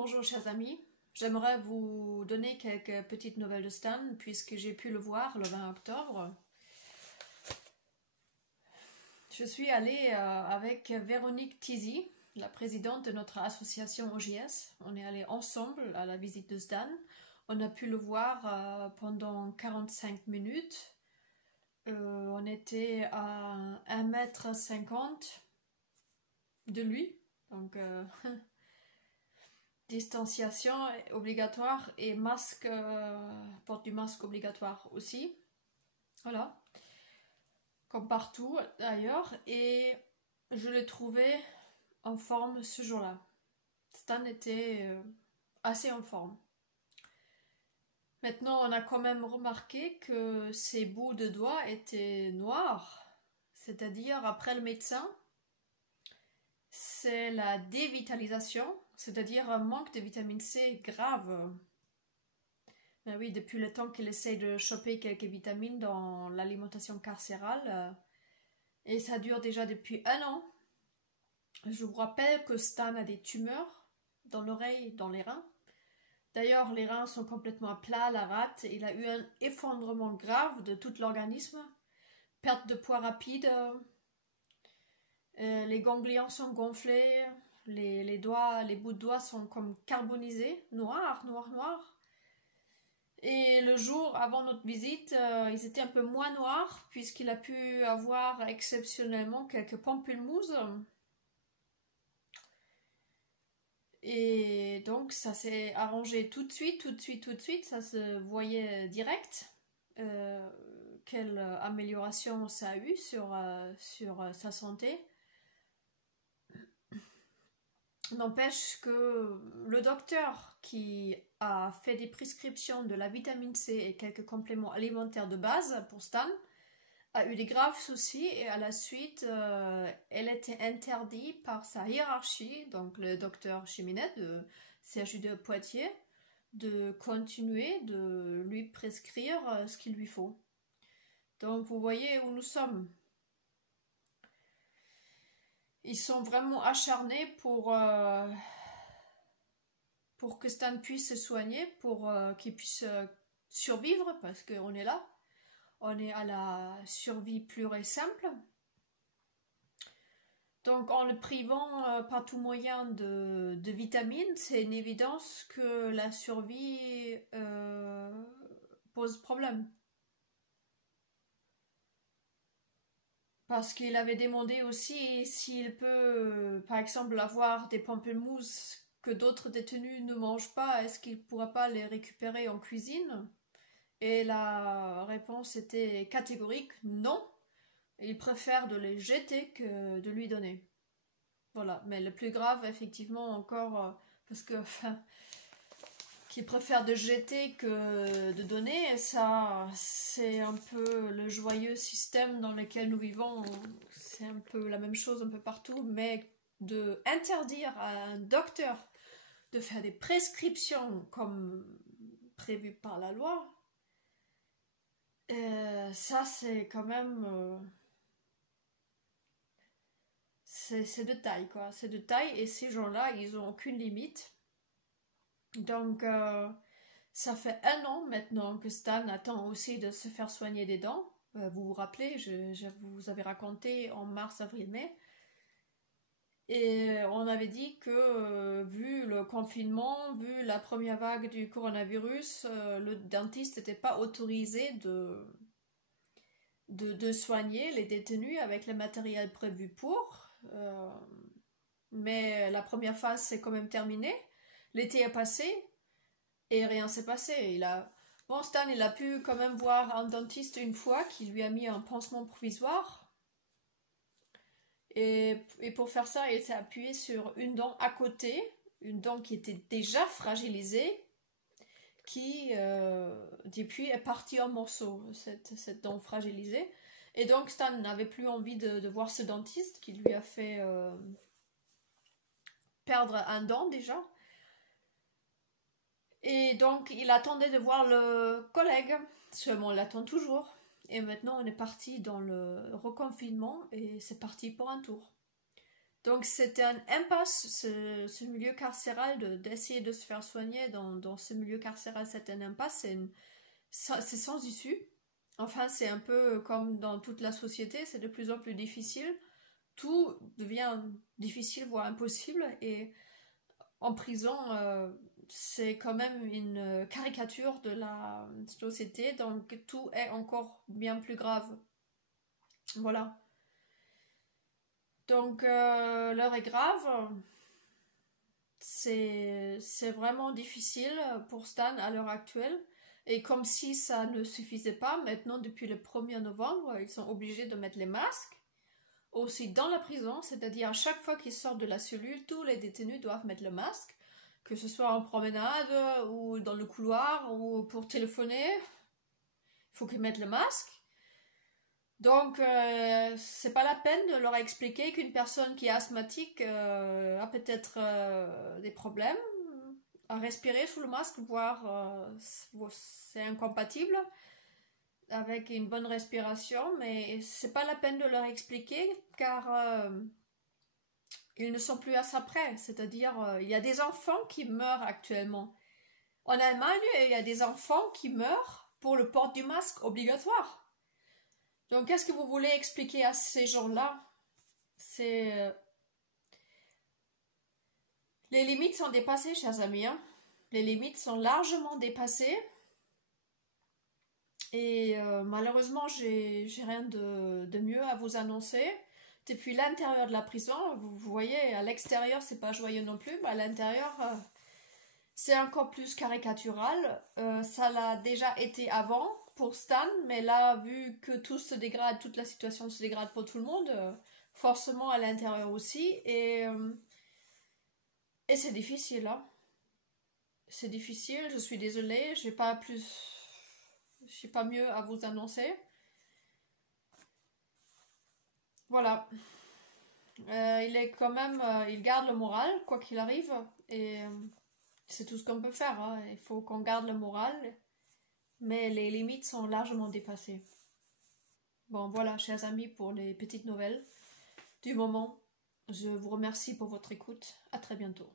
Bonjour chers amis, j'aimerais vous donner quelques petites nouvelles de Stan puisque j'ai pu le voir le 20 octobre. Je suis allée avec Véronique Tizy, la présidente de notre association OJS. On est allés ensemble à la visite de Stan. On a pu le voir pendant 45 minutes. On était à 1,50 m de lui, donc distanciation obligatoire et masque, porte du masque obligatoire aussi. Voilà, comme partout ailleurs. Et je l'ai trouvé en forme ce jour-là. Stan était assez en forme. Maintenant, on a quand même remarqué que ses bouts de doigts étaient noirs. C'est-à-dire, après le médecin, c'est la dévitalisation, c'est-à-dire un manque de vitamine C grave. Ben oui, depuis le temps qu'il essaie de choper quelques vitamines dans l'alimentation carcérale, et ça dure déjà depuis 1 an. Je vous rappelle que Stan a des tumeurs dans l'oreille, dans les reins. D'ailleurs, les reins sont complètement à plat, la rate. Il a eu un effondrement grave de tout l'organisme, perte de poids rapide. Les ganglions sont gonflés, les bouts de doigts sont comme carbonisés, noirs. Et le jour avant notre visite, ils étaient un peu moins noirs, puisqu'il a pu avoir exceptionnellement quelques pamplemousses. Et donc ça s'est arrangé tout de suite, ça se voyait direct. Quelle amélioration ça a eu sur sa santé. N'empêche que le docteur qui a fait des prescriptions de la vitamine C et quelques compléments alimentaires de base pour Stan a eu des graves soucis et à la suite elle était interdite par sa hiérarchie, donc le docteur Cheminet de CHU de Poitiers, de continuer de lui prescrire ce qu'il lui faut. Donc vous voyez où nous sommes. Ils sont vraiment acharnés pour que Stan puisse se soigner, pour qu'il puisse survivre, parce qu'on est là. On est à la survie pure et simple. Donc en le privant par tout moyen de vitamines, c'est une évidence que la survie pose problème. Parce qu'il avait demandé aussi s'il peut, par exemple, avoir des pamplemousses que d'autres détenus ne mangent pas, est-ce qu'il ne pourra pas les récupérer en cuisine? Et la réponse était catégorique, non. Il préfère de les jeter que de lui donner. Voilà, mais le plus grave, effectivement, encore, parce que, enfin, qu'il préfère de jeter que de donner, ça, c'est un peu le joyeux système dans lequel nous vivons. C'est un peu la même chose un peu partout, mais de interdire à un docteur de faire des prescriptions comme prévu par la loi, ça c'est quand même c'est de taille, quoi, c'est de taille, et ces gens-là ils ont aucune limite. Donc ça fait 1 an maintenant que Stan attend aussi de se faire soigner des dents. Vous vous rappelez, je vous avais raconté en mars, avril, mai. Et on avait dit que vu le confinement, vu la première vague du coronavirus, le dentiste n'était pas autorisé de soigner les détenus avec le matériel prévu pour. Mais la première phase s'est quand même terminée. L'été est passé et rien s'est passé. Bon, Stan, il a pu quand même voir un dentiste une fois qui lui a mis un pansement provisoire. Et pour faire ça, il s'est appuyé sur une dent à côté, une dent qui était déjà fragilisée, qui depuis est partie en morceaux, cette dent fragilisée. Et donc Stan n'avait plus envie de voir ce dentiste qui lui a fait perdre un dent déjà. Et donc il attendait de voir le collègue, seulement il l'attend toujours. Et maintenant on est parti dans le reconfinement et c'est parti pour un tour. Donc c'était un impasse, ce milieu carcéral, d'essayer de se faire soigner dans ce milieu carcéral, c'est un impasse, c'est sans issue. Enfin, c'est un peu comme dans toute la société, c'est de plus en plus difficile. Tout devient difficile, voire impossible, et en prison, c'est quand même une caricature de la société, donc tout est encore bien plus grave. Voilà. Donc l'heure est grave. C'est vraiment difficile pour Stan à l'heure actuelle. Et comme si ça ne suffisait pas, maintenant depuis le 1er novembre, ils sont obligés de mettre les masques. Aussi dans la prison, c'est-à-dire à chaque fois qu'ils sortent de la cellule, tous les détenus doivent mettre le masque, que ce soit en promenade ou dans le couloir ou pour téléphoner, il faut qu'ils mettent le masque. Donc, c'est pas la peine de leur expliquer qu'une personne qui est asthmatique a peut-être des problèmes à respirer sous le masque, voire c'est incompatible avec une bonne respiration, mais c'est pas la peine de leur expliquer car ils ne sont plus à ça près. C'est-à-dire, il y a des enfants qui meurent actuellement. En Allemagne, il y a des enfants qui meurent pour le port du masque obligatoire. Donc, qu'est-ce que vous voulez expliquer à ces gens-là? C'est les limites sont dépassées, chers amis. Hein. Les limites sont largement dépassées. Et malheureusement, j'ai rien de mieux à vous annoncer. Depuis l'intérieur de la prison, vous voyez, à l'extérieur, c'est pas joyeux non plus, mais à l'intérieur, c'est encore plus caricatural. Ça l'a déjà été avant pour Stan, mais là, vu que tout se dégrade, toute la situation se dégrade pour tout le monde, forcément à l'intérieur aussi, et c'est difficile, hein. C'est difficile, je suis désolée, j'ai pas mieux à vous annoncer. Voilà. Il est quand même, il garde le moral, quoi qu'il arrive, et c'est tout ce qu'on peut faire, hein. Il faut qu'on garde le moral, mais les limites sont largement dépassées. Bon, voilà, chers amis, pour les petites nouvelles du moment. Je vous remercie pour votre écoute. À très bientôt.